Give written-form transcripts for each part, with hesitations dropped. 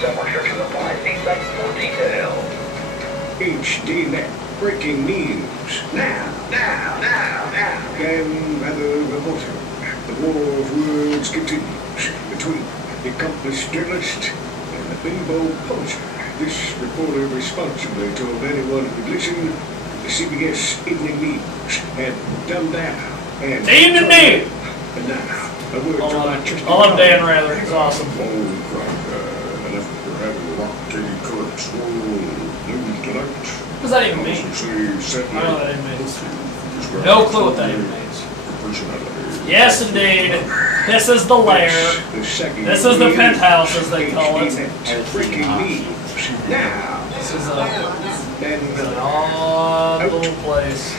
Subscription applies. See site for details. HD Net breaking news. Now. Again, weather reporter. The war of words continues between the accomplished journalist and the bimbo poser. This reporter responsibly told anyone who would listen to the CBS Evening News and dumb down and Evening News! And now, a word to my trusty I love Dan Rather, he's awesome. Oh, crap, and after having rocked Katie Cook's news tonight, What does that even mean? I don't know what that even means. No clue what that even means. Yes, indeed. This is the lair. This is the penthouse, as they call it. Breaking news. Now. This is an odd little place.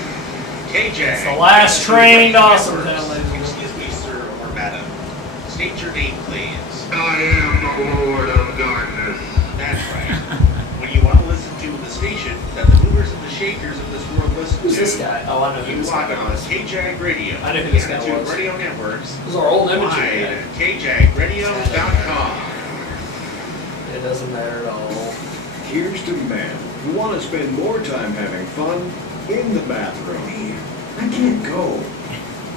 KJ. It's the last train to Awesome Town, ladies and gentlemen. Excuse me, sir or madam. State your name, please. I am the Lord of Darkness. That's right. When you want to listen to the station that the movers and the shakers of this world listen Who's to, this guy? Oh, I know who you this want guy on was. KJAG Radio. I know who this guy Two was. radio networks. This is our old image. Live at KJAGradio.com. It doesn't matter at all. Here's to men who want to spend more time having fun in the bathroom. Man, I can't go.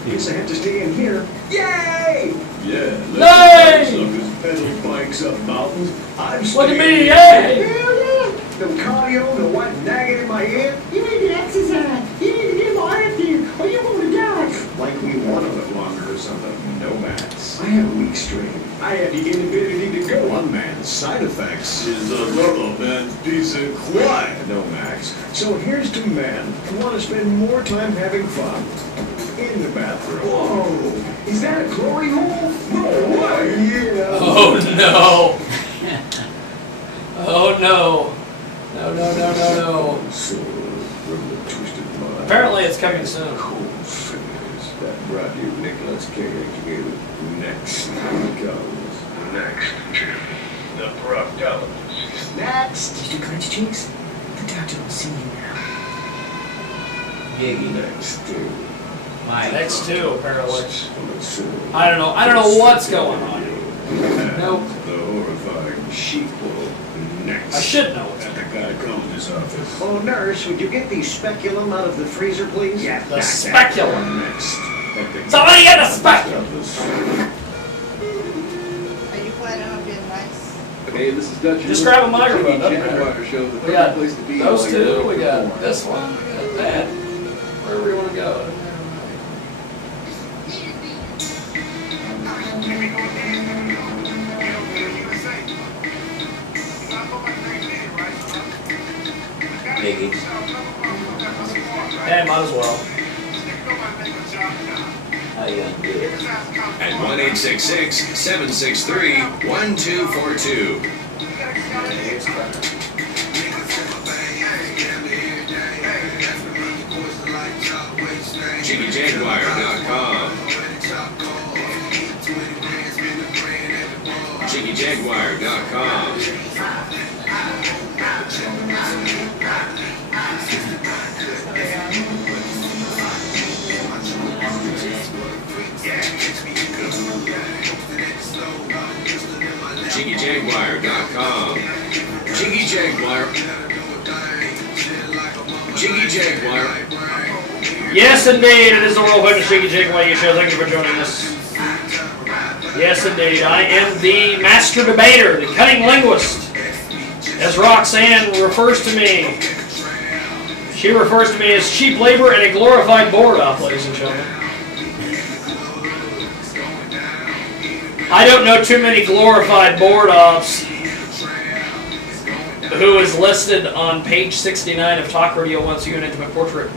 Guess I have to stay in here. Yay! Yeah, let's pedal bikes up mountains. I'm Look at me, yay! Hell yeah! No cardio, no white nagging in my head. You need to exercise. You need to get more active, or you want to die. Like we want to live longer or something. No, Max. I have a weak strain. I have the inability to go. One man's side effects is another man's peace and quiet. No, Max. So here's to men who want to spend more time having fun in the bathroom. Whoa! Is that a glory hole? No way! Yeah. Oh no! Oh no! No. So, from the twisted mind. Apparently it's coming soon. Cool fingers that brought you Nicholas Cage together. Next comes. Next to the Proctologist. Next! Mr. Clench Cheeks, the doctor will see you now. Next to. Next two, apparently. I don't know what's going on. Nope. The horrifying sequel. Next. I should know what's At going the gynecologist's office. Oh, nurse, would you get the speculum out of the freezer, please? Yeah, The speculum. Next. At the Somebody get a speculum! office. Are you planning on being nice? Hey, this is Dutch. Just grab a microphone, Jiggy doesn't matter. Jaguar show, the We got perfect place to be those while you're two, looking we for got porn. this one, we got that. Wherever you want to go. Yeah, might as well. How you gonna do it? At 1-866-763-1242. JiggyJaguar.com. JiggyJaguar.com. JiggyJaguar.com. Jiggy Jaguar. Jiggy Jaguar. Yes, indeed, it is the world famous Jiggy Jaguar show. Thank you for joining us. Yes, indeed, I am the master debater, the cunning linguist, as Roxanne refers to me. She refers to me as cheap labor and a glorified board op, ladies and gentlemen. I don't know too many glorified board ops who is listed on page 69 of Talk Radio Wants You an Intimate Portrait,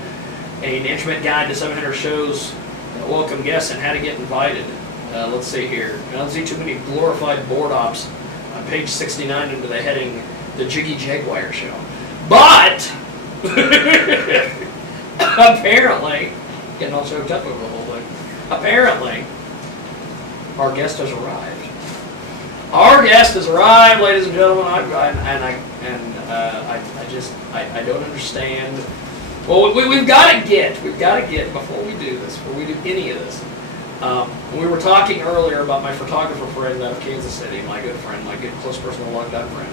an intimate guide to 700 shows that welcome guests and how to get invited. Let's see here. I don't see too many glorified board ops on page 69 under the heading The Jiggy Jaguar Show. But, apparently, getting all choked up over the whole thing, apparently, our guest has arrived. Our guest has arrived, ladies and gentlemen, I don't understand. Well, we've got to get, before we do this, before we do any of this, We were talking earlier about my photographer friend out of Kansas City, my good friend, my good close personal long-time friend.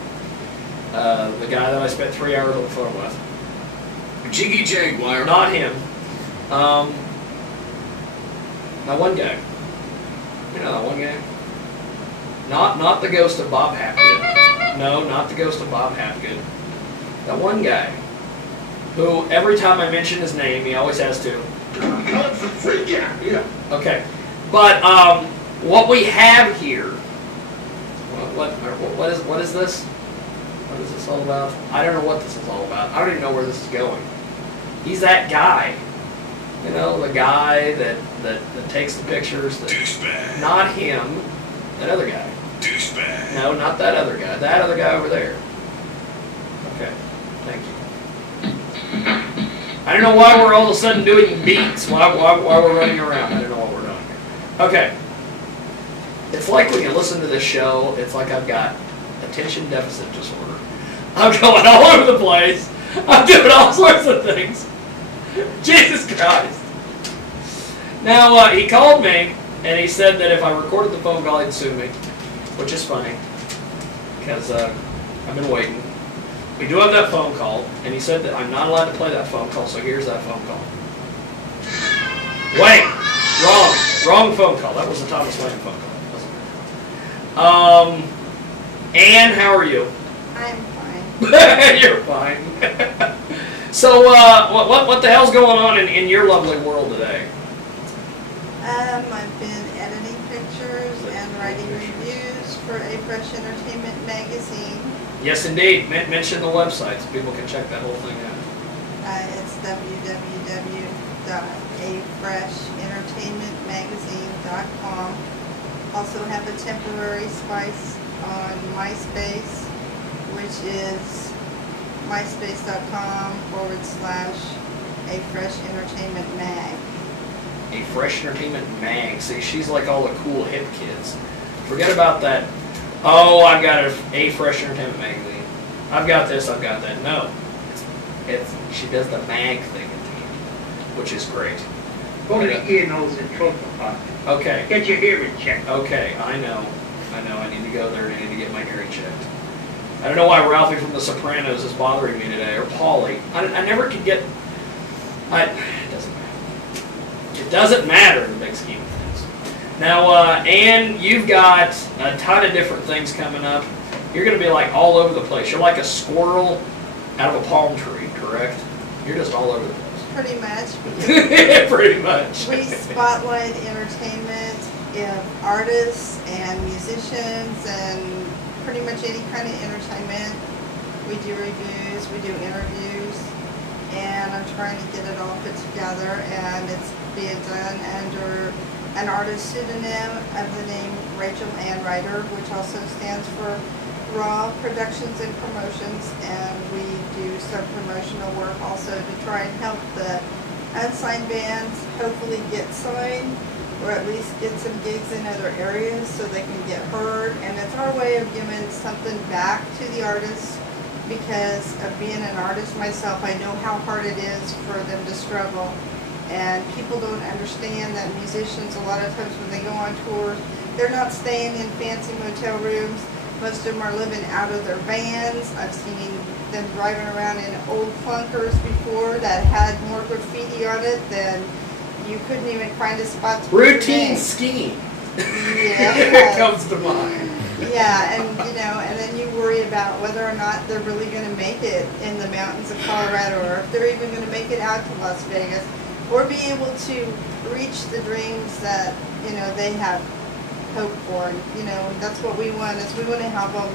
The guy that I spent 3 hours on the phone with. Jiggy Jaguar. Not him. That one guy. You know that one guy? Not the ghost of Bob Hapgood. No, not the ghost of Bob Hapgood. That one guy who every time I mention his name, he always has to. Yeah. Okay, but what we have here, what is this? What is this all about? I don't know what this is all about. I don't even know where this is going. He's that guy, you know, the guy that takes the pictures. Douchebag. Not him, that other guy. Douchebag. No, not that other guy. That other guy over there. Okay, thank you. I don't know why we're all of a sudden doing beats. Why we're running around. I don't know what we're doing here. Okay. It's like when you listen to this show, it's like I've got attention deficit disorder. I'm going all over the place. I'm doing all sorts of things. Jesus Christ. Now, he called me, and he said that if I recorded the phone call, he'd sue me, which is funny, because I've been waiting. We do have that phone call, and he said that I'm not allowed to play that phone call, so here's that phone call. Wait! Wrong phone call. That was the Thomas Wayne phone call. Ann, how are you? I'm fine. You're fine. So, what the hell's going on in your lovely world today? I've been editing pictures and writing reviews for A Fresh Entertainment magazine. Yes, indeed. Mention the website so people can check that whole thing out. It's www.afreshentertainmentmagazine.com. Also have a temporary spice on MySpace, which is myspace.com/afreshentertainmentmag. A Fresh Entertainment Mag. See, she's like all the cool hip kids. Forget about that. Oh, I've got a Fresh Entertainment magazine. I've got this, I've got that. No. She does the mag thing at the end, which is great. Go to the ear, nose, and throat department. Okay. Get your hearing checked. Okay, I know. I need to go there and I need to get my hearing checked. I don't know why Ralphie from The Sopranos is bothering me today, or Paulie. I never can get... It doesn't matter. It doesn't matter in the big scheme of things. Now, Ann, you've got a ton of different things coming up. You're going to be like all over the place. You're like a squirrel out of a palm tree, correct? You're just all over the place. Pretty much. Because pretty much. we spotlight entertainment in artists and musicians and pretty much any kind of entertainment. We do reviews, we do interviews, and I'm trying to get it all put together, and it's being done under an artist pseudonym of the name Rachel Ann Ryder, which also stands for Raw Productions and Promotions, and we do some promotional work also to try and help the unsigned bands hopefully get signed, or at least get some gigs in other areas so they can get heard. And it's our way of giving something back to the artists, because of being an artist myself, I know how hard it is for them to struggle. And people don't understand that musicians, a lot of times when they go on tours, they're not staying in fancy motel rooms. Most of them are living out of their vans. I've seen them driving around in old clunkers before that had more graffiti on it than you couldn't even find a spot to put your Routine name. skiing. Yeah. Comes to mind. Yeah, and and then you worry about whether or not they're really going to make it in the mountains of Colorado, or if they're even going to make it out to Las Vegas, or be able to reach the dreams that they have hope for. And, that's what we want, is we want to help them